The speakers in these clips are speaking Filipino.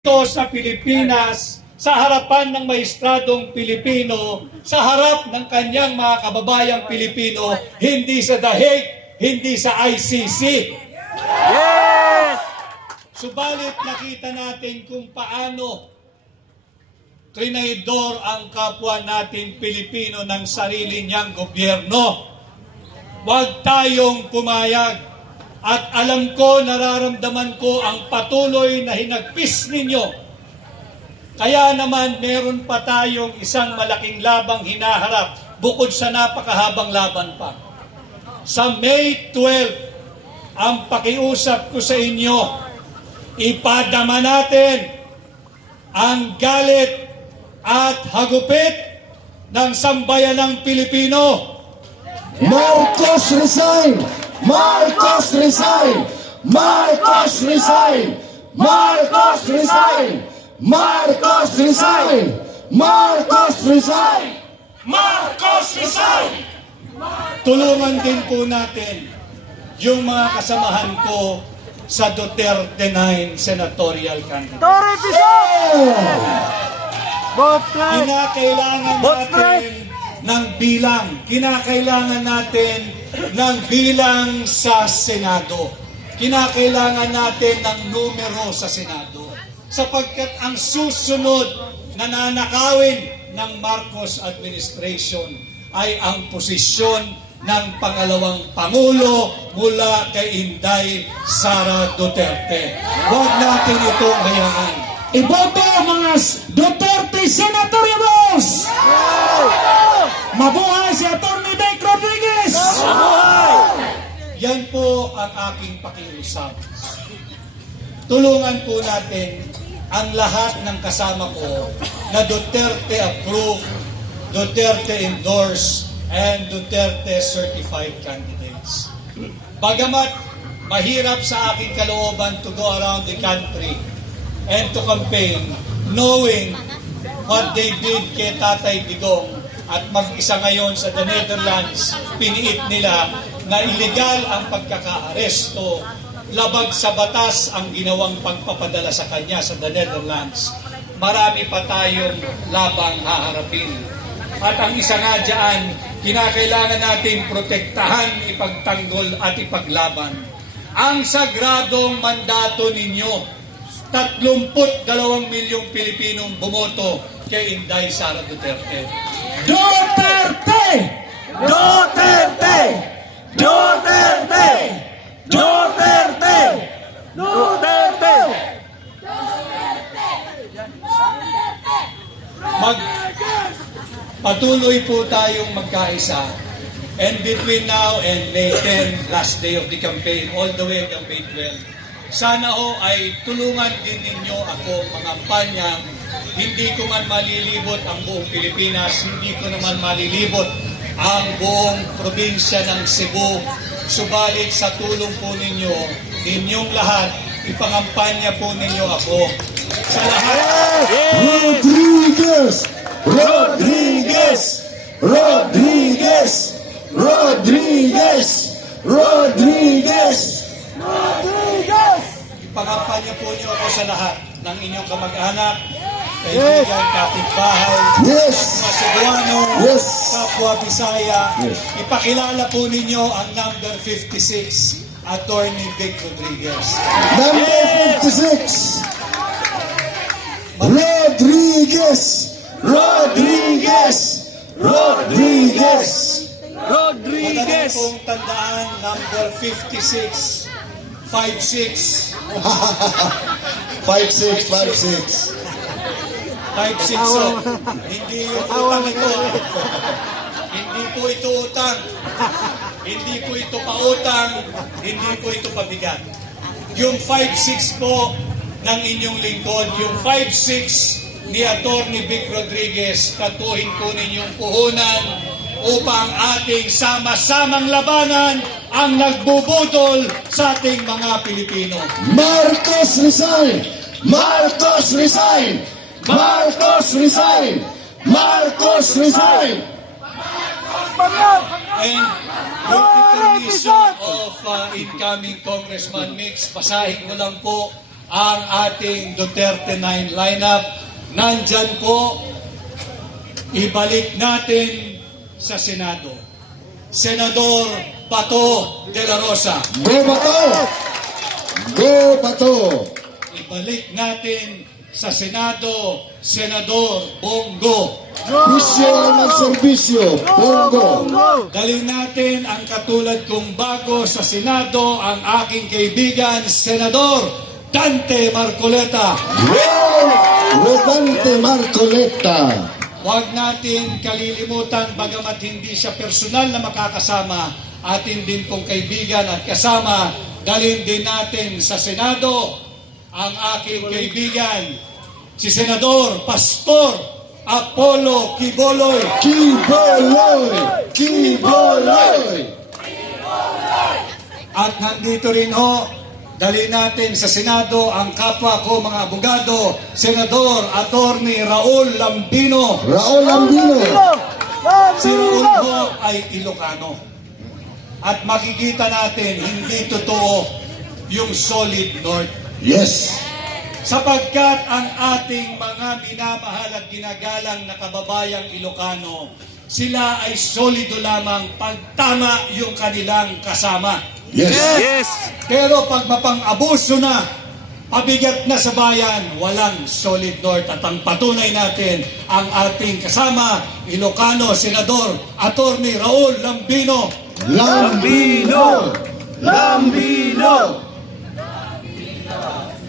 Ito sa Pilipinas, sa harapan ng mahistradong Pilipino, sa harap ng kanyang mga kababayang Pilipino, hindi sa The Hague, hindi sa ICC. Yes! Subalit nakita natin kung paano trinaydor ang kapwa nating Pilipino ng sarili niyang gobyerno. Huwag tayong pumayag. At alam ko, nararamdaman ko ang patuloy na hinagpis ninyo. Kaya naman meron pa tayong isang malaking labang hinaharap bukod sa napakahabang laban pa. Sa May 12, ang pakiusap ko sa inyo, ipadama natin ang galit at hagupit ng sambayanang Pilipino. Marcos resign! Marcos resign! Marcos resign! Marcos resign! Marcos resign! Marcos resign! Marcos resign! Tulungan din po natin yung mga kasamahan ko sa Duterte 9 senatorial candidate. Torre Pizarro! Both right! Kinakailangan Both natin ng bilang. Kinakailangan natin ng bilang sa Senado. Kinakailangan natin ng numero sa Senado. Sapagkat ang susunod na nanakawin ng Marcos administration ay ang posisyon ng pangalawang Pangulo mula kay Inday Sara Duterte. Huwag natin itong hayaan. Iboto mga Duterte Senatoriables! Mabuhay si Atty. Vic Rodriguez! Yan po ang aking pakiusap. Tulungan po natin ang lahat ng kasama ko na Duterte approved, Duterte endorsed, and Duterte certified candidates. Bagamat mahirap sa aking kalooban to go around the country and to campaign, knowing what they did kay Tatay Digong at mag-isa ngayon sa the Netherlands, piniit nila na illegal ang pagkaka-aresto, labag sa batas ang ginawang pagpapadala sa kanya sa the Netherlands. Marami pa tayong labang haharapin. At ang isa nga dyan, kinakailangan natin protektahan, ipagtanggol at ipaglaban ang sagradong mandato ninyo. 32 milyong Pilipinong bumoto kay Inday Sara Duterte. Duterte! Duterte! Duterte! Duterte! Duterte! Patuloy po tayong magkaisa. And between now and May 10, last day of the campaign, all the way hanggang May 12, sana ho ay tulungan din ninyo ako mangampanya. Hindi ko man malilibot ang buong Pilipinas, hindi ko naman malilibot ang buong probinsya ng Cebu. Subalit sa tulong po ninyo, inyong lahat, ipangampanya po ninyo ako. Sa lahat, Rodriguez! Rodriguez! Rodriguez! Rodriguez! Rodriguez! Rodriguez! ipangampanya po niyo ako sa lahat ng inyong kamag-anak, kaibigan, kapitbahay, Yes! mga Cebuano, Yes! kapwa Bisaya. Yes. Ipakilala po ninyo ang number 56, Atty. Vic Rodriguez. Number 56! Rodriguez! Rodriguez! Rodriguez! Madali Rodriguez! pong tandaan, number 56, 56, 56, 56. 56. So, hindi yung utang ito. Hindi po ito utang. Hindi po ito pautang. Hindi po ito pabigat. Yung 56 po ng inyong lingkod, yung 56 ni Atty. Vic Rodriguez, katuhin po ninyong puhunan upang ating sama-samang labanan ang nagbubudol sa ating mga Pilipino. Marcos resign! Marcos resign! Marcos resign! Marcos resign! And with the permission of incoming Congressman Mix, basahin ko lang po ang ating Duterte 9 lineup. Nandyan po, ibalik natin sa Senado. Senador Bato de la Rosa. Go Bato! Go Bato! Ibalik natin sa Senado, Senador Bongo. Bisyo ang magserbisyo. Bongo! Dalhin natin ang katulad kong bago sa Senado, ang aking kaibigan, Senador Dante Marcoleta. Rodante Marcoleta. Huwag natin kalilimutan, bagamat hindi siya personal na makakasama, atin din pong kaibigan at kasama, dalhin din natin sa Senado ang aking kaibigan, si Senador Pastor Apollo Quiboloy. Quiboloy! Quiboloy! At nandito rin ho, dali natin sa Senado ang kapwa ko mga abogado, Senador Attorney Raul Lambino. Raul Lambino. Si Raul ho ay Ilocano. At makikita natin, hindi totoo yung solid North. Yes. Sapagkat ang ating mga minamahal at ginagalang na kababayang Ilocano, sila ay solido lamang pag tama yung kanilang kasama. Yes. Yes! Pero pag mapang-abuso na, pabigat na sa bayan, walang solid North. At ang patunay natin, ang ating kasama, Ilocano, Senador, Attorney Raul Lambino. Lambino! Lambino!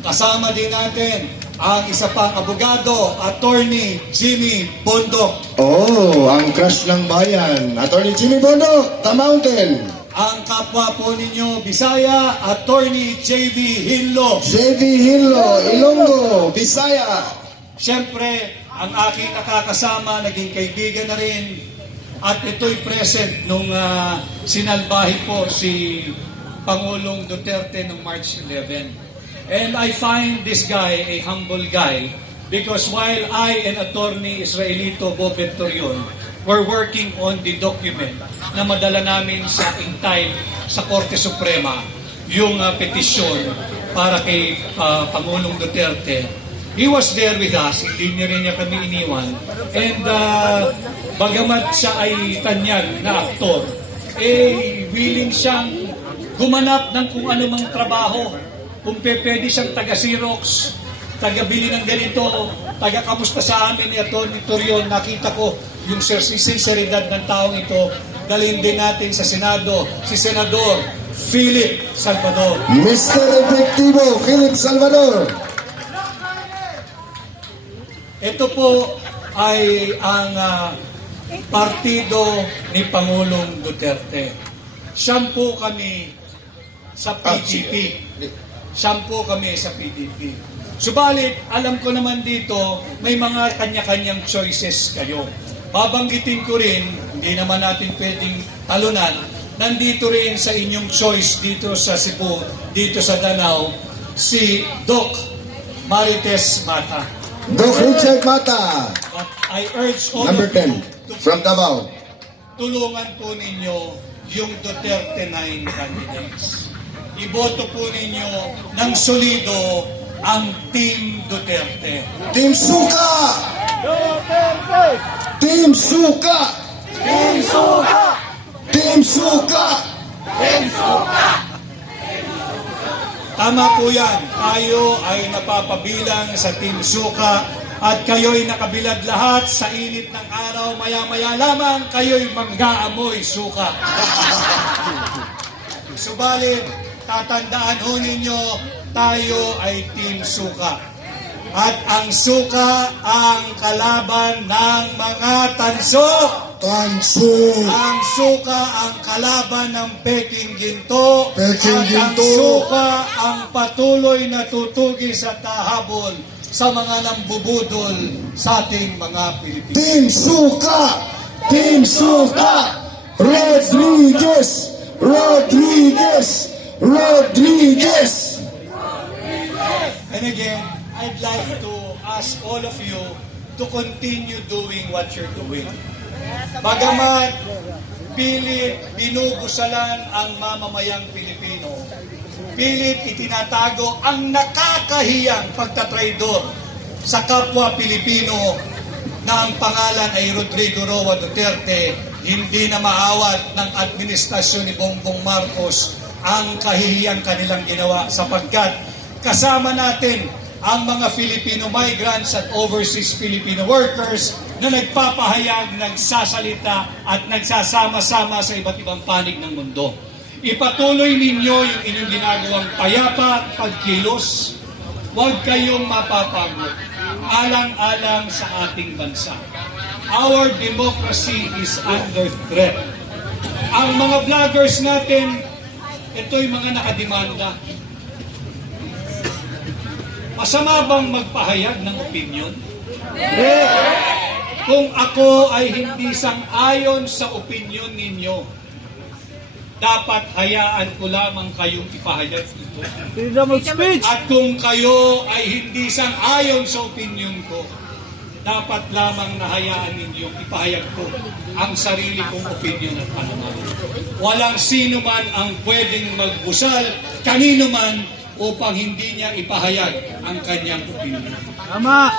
Kasama din natin ang isa pang abogado, Attorney Jimmy Bondok. Oh, ang crush ng bayan. Attorney Jimmy Bondo, The Mountain. Ang kapwa po ninyo, Bisaya, Attorney J.V. Hinlo. JV Hinlo, Ilonggo, Bisaya. Siyempre, ang aking nakakasama, naging kaibigan na rin. At ito'y present nung sinalbahi po si Pangulong Duterte noong March 11. And I find this guy a humble guy because while I and Attorney Israelito Bob Ventorion were working on the document na madala namin sa in time sa Korte Suprema, yung petisyon para kay Pangulong Duterte, he was there with us, hindi niya rin niya kami iniwan. And bagamat siya ay tanyag na aktor, willing siyang gumanap ng kung anumang trabaho. Kung pwede siyang taga-Xerox, taga-bili ng ganito, taga-kamusta sa amin ni Atty. Torion, nakita ko yung sinseridad ng taong ito. Dalhin din natin sa Senado, si Senador Philip Salvador. Mr. Efectivo, Philip Salvador. Ito po ay ang partido ni Pangulong Duterte. Siyampu kami sa PDP. Siyampu kami sa PDP. Subalit, alam ko naman dito, may mga kanya-kanyang choices kayo. Babanggitin ko rin, hindi naman natin pwedeng talunan, nandito rin sa inyong choice dito sa Cebu, dito sa Danao, si Doc Marites Mata. Doc Richard Mata, But I urge all number of you 10, from Davao. tulungan po ninyo yung Duterte 9 candidates. Iboto po ninyo ng solido ang Team Duterte. Team Suka! Team Suka! Team Suka! Team Suka! Tama po yan. Tayo ay napapabilang sa Team Suka at kayo'y nakabilad lahat sa init ng araw. Maya-maya lamang kayo'y manggaamoy suka. Subalit, tatandaan ho ninyo, tayo ay Team Suka. At ang suka ang kalaban ng mga tanso. Tanso! Ang suka ang kalaban ng peking ginto. Peking At ang ginto. suka ang patuloy na tutugis at kahabol sa mga nambubudol sa ating mga Pilipino. Team Suka! Team Suka! Rodriguez! Rodriguez! Rodriguez! And again, I'd like to ask all of you to continue doing what you're doing. Bagamat pilit binubusalan ang mamamayang Pilipino, pilit itinatago ang nakakahiyang pagtatraidor sa kapwa Pilipino na ang pangalan ay Rodrigo Roa Duterte. Hindi na maawat ng administrasyon ni Bongbong Marcos ang kahihiyang kanilang ginawa sapagkat kasama natin ang mga Filipino migrants at overseas Filipino workers na nagpapahayag, nagsasalita at nagsasama-sama sa iba't ibang panig ng mundo. Ipatuloy ninyo yung inyong ginagawang payapa pagkilos. Huwag kayong mapapagod. Alang-alang sa ating bansa. Our democracy is under threat. Ang mga vloggers natin, ito'y mga nakademanda. Masama bang magpahayag ng opinion? Kung ako ay hindi sang-ayon sa opinion ninyo, dapat hayaan ko lamang kayong ipahayag ito. Freedom of speech. At kung kayo ay hindi sang-ayon sa opinion ko, dapat lamang nahayaan ninyong ipahayag ko ang sarili kong opinion at pananaw. Walang sino man ang pwedeng magbusal, kanino man, upang hindi niya ipahayag ang kanyang opinion. Tama.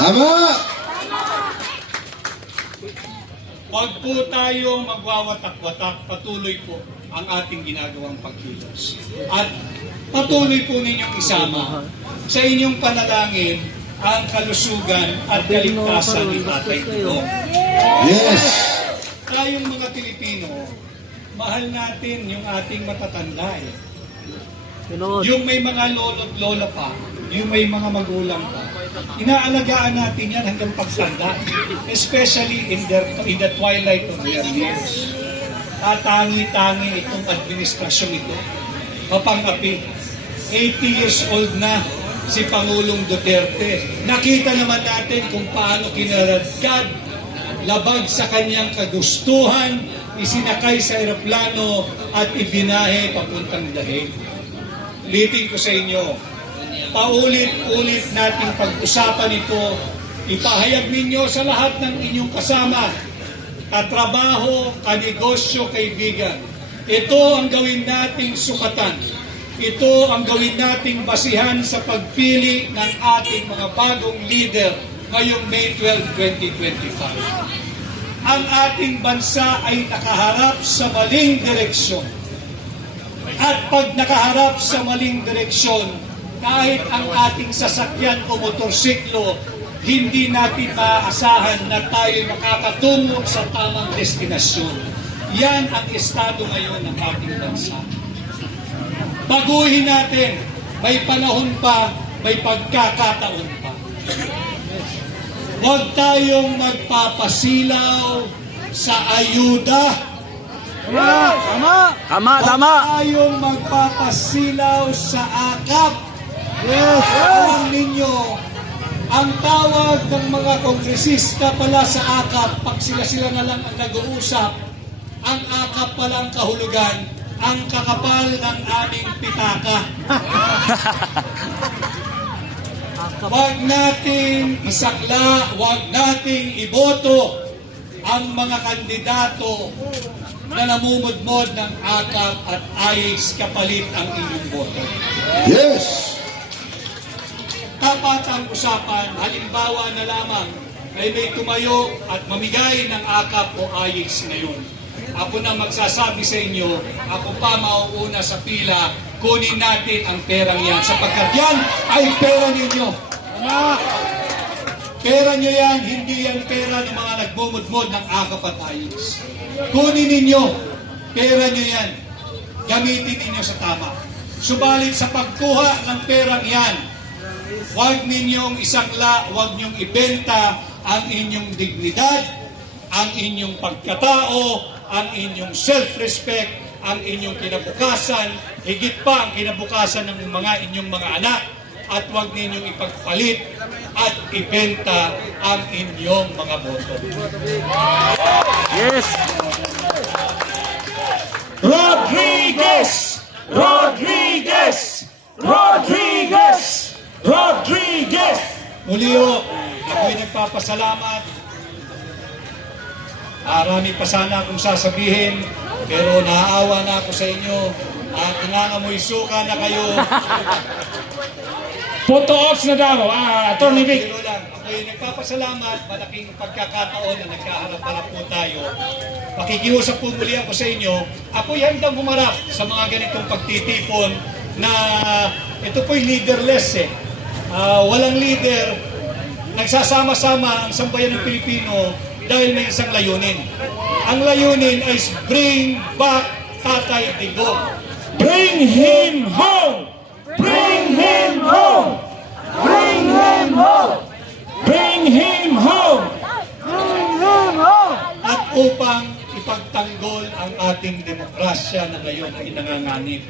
Tama! Huwag po tayo magwawatak-watak, patuloy po ang ating ginagawang pagkilos. At patuloy po ninyong isama sa inyong panalangin ang kalusugan at kaligtasan ni Tatay Digong. Yes! Tayong mga Pilipino, mahal natin yung ating matatanda eh. Sunod. Yung may mga lolo't lola pa, yung may mga magulang pa, inaalagaan natin yan hanggang pagtanda. Especially in the twilight of their years. Tatangi-tangi itong administrasyon ito. Mapangapi. 80 years old na si Pangulong Duterte. Nakita naman natin kung paano kinaradkad, labag sa kanyang kagustuhan, isinakay sa eroplano at ibinahe papuntang Dahig. Ulitin ko sa inyo, paulit-ulit nating pag-usapan ito, ipahayag ninyo sa lahat ng inyong kasama, katrabaho, kanegosyo, kaibigan. Ito ang gawin nating sukatan. Ito ang gawin nating basihan sa pagpili ng ating mga bagong leader ngayong May 12, 2025. Ang ating bansa ay nakaharap sa maling direksyon. At pag nakaharap sa maling direksyon, kahit ang ating sasakyan o motorsiklo, hindi natin maaasahan na tayo makakatungo sa tamang destinasyon. Yan ang estado ngayon ng ating bansa. Baguhin natin, may panahon pa, may pagkakataon pa. Huwag tayong magpapasilaw sa ayuda. Tama. Tama. Huwag tayong magpapasilaw sa akap. Yes. Alam ninyo, ang tawag ng mga kongresista pala sa akap, pag sila na lang ang nag-uusap, ang akap palang kahulugan, ang kakapal ng aming pitaka. Huwag nating isakla, huwag nating iboto ang mga kandidato na namumudmod ng akap at ayos kapalit ang inyong boto. Yes! Dapat ang usapan, halimbawa na lamang ay may tumayo at mamigay ng akap o ayos ngayon. Ako na magsasabi sa inyo, ako pa mauuna sa pila, kunin natin ang perang yan sapagkat yan ay pera ninyo. Pera nyo yan, hindi yan pera ng mga nagmumudmod ng akap at ayos. Kunin ninyo, pera nyo yan, gamitin ninyo sa tama. Subalit sa pagkuha ng perang yan, huwag ninyong isangla, huwag ninyong ibenta ang inyong dignidad, ang inyong pagkatao, ang inyong self-respect, ang inyong kinabukasan, higit pa ang kinabukasan ng inyong mga anak, at huwag ninyong ipagpalit at ibenta ang inyong mga boto. Yes. Rodriguez! Rodriguez! Rodriguez! Rodriguez! Muli ho, ako'y nagpapasalamat. Marami pa sana akong sasabihin, pero naaawa na ako sa inyo. At nangangamoy suka na kayo. Photo ops na daw, Attorney Vic. Biro lang. Ako'y nagpapasalamat. Malaking pagkakataon na nagkaharap-harap po tayo. Pakikiusap po muli ako sa inyo. Ako'y handang humarap sa mga ganitong pagtitipon na ito po'y leaderless eh. Walang leader. Nagsasama-sama ang sambayan ng Pilipino dahil may isang layunin. Ang layunin ay bring back Tatay Digong. Bring him home! Bring him home! Bring him home! Bring him home! Bring him home! At upang ipagtanggol ang ating demokrasya na ngayon ay nanganganib.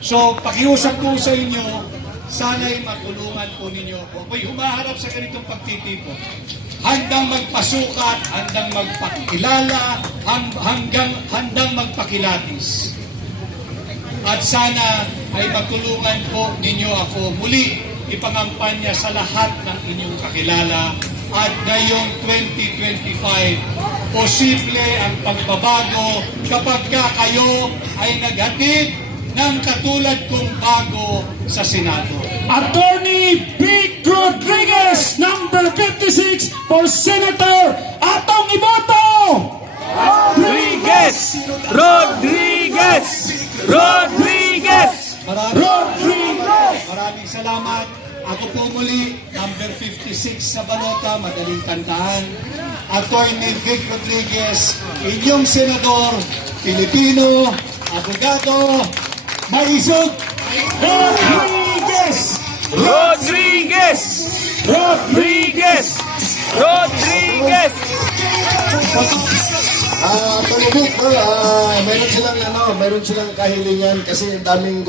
So, pakiusap ko sa inyo, sana'y matulungan po ninyo ako. Ako'y humaharap sa ganitong pagtitipon. Handang magpasukat, handang magpakilala, handang magpakilatis. At sana ay matulungan po ninyo ako muli ipangampanya sa lahat ng inyong kakilala. At ngayong 2025, posible ang pagbabago kapag kayo ay naghatid ng katulad kong bago sa Senado. Attorney Vic Rodriguez, number 56 for Senator. Atong iboto! Rodriguez! Rodriguez! Rodriguez! Maraming salamat. Ako po muli, number 56 sa balota, madaling tandaan. Attorney Vic Rodriguez, inyong senador, Pilipino, abogado, maisog, Rodriguez! Rodriguez! Rodriguez! Rodriguez! Attorney Vic, mayroon silang kahilingan kasi daming